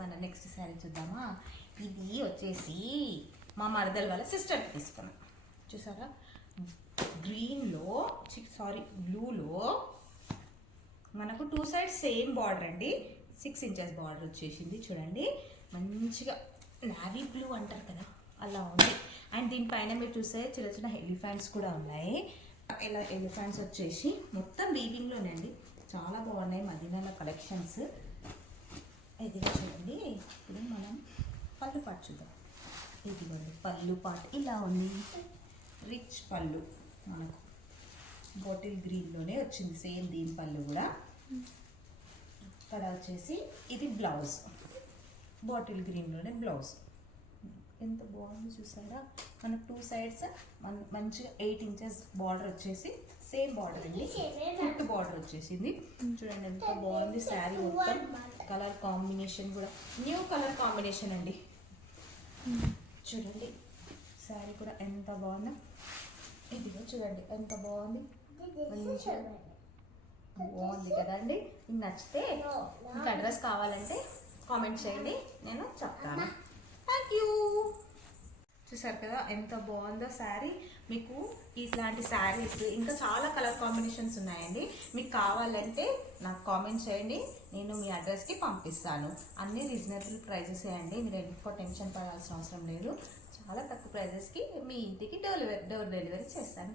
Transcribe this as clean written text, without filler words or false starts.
మన నెక్స్ట్ శారీ చూద్దామా. ఇది వచ్చేసి మా మరదల వాళ్ళ సిస్టర్కి తీసుకున్నాం. చూసారా, గ్రీన్లో బ్లూలో మనకు 2 సైడ్స్ సేమ్ బార్డర్ అండి. 6 ఇంచెస్ బార్డర్ వచ్చేసింది. చూడండి, మంచిగా నావీ బ్లూ అంటారు కదా అలా ఉంది. అండ్ దీనిపైన మీరు చూస్తే చిన్న చిన్న ఎలిఫెంట్స్ కూడా ఉన్నాయి. ఇలా ఎలిఫెంట్స్ వచ్చేసి మొత్తం వీవింగ్లోనే అండి. చాలా బాగున్నాయి మదీనాలో కలెక్షన్స్. ఇది చూడండి. ఇప్పుడు మనం పళ్ళు పాటు చూద్దాం. ఇదిగోండి పళ్ళు పాటు ఇలా ఉంది. రిచ్ పళ్ళు మనకు బాటిల్ గ్రీన్లోనే వచ్చింది. సేమ్ దీని పళ్ళు కూడా. ఇక్కడ వచ్చేసి ఇది బ్లౌజ్, బాటిల్ గ్రీన్లోనే బ్లౌజ్. ఎంత బాగుంది చూసారా. మనకు 2 సైడ్స్ మంచిగా 8 ఇంచెస్ బార్డర్ వచ్చేసి సేమ్ బార్డర్ అండి. ఫుట్ బార్డర్ వచ్చేసింది. చూడండి ఎంత బాగుంది శారీ. మొత్తం కలర్ కాంబినేషన్ కూడా న్యూ కలర్ కాంబినేషన్ అండి. చూడండి శారీ కూడా ఎంత బాగుందో. ఇదిగో చూడండి ఎంత బాగుంది. బాగుంది కదండి. మీకు నచ్చితే మీకు అడ్రస్ కావాలంటే కామెంట్ చేయండి, నేను చెప్తాను. Thank you. చూసారు కదా ఎంత బాగుందో శారీ. మీకు ఇట్లాంటి శారీస్ ఇంకా చాలా కలర్ కాంబినేషన్స్ ఉన్నాయండి. మీకు కావాలంటే నాకు కామెంట్ చేయండి, నేను మీ అడ్రస్కి పంపిస్తాను. అన్నీ రీజనబుల్ ప్రైజెస్ అండి. మీరు ఎక్కువ టెన్షన్ పడాల్సిన అవసరం లేదు. చాలా తక్కువ ప్రైజెస్కి మీ ఇంటికి డోర్ డెలివరీ చేస్తాను.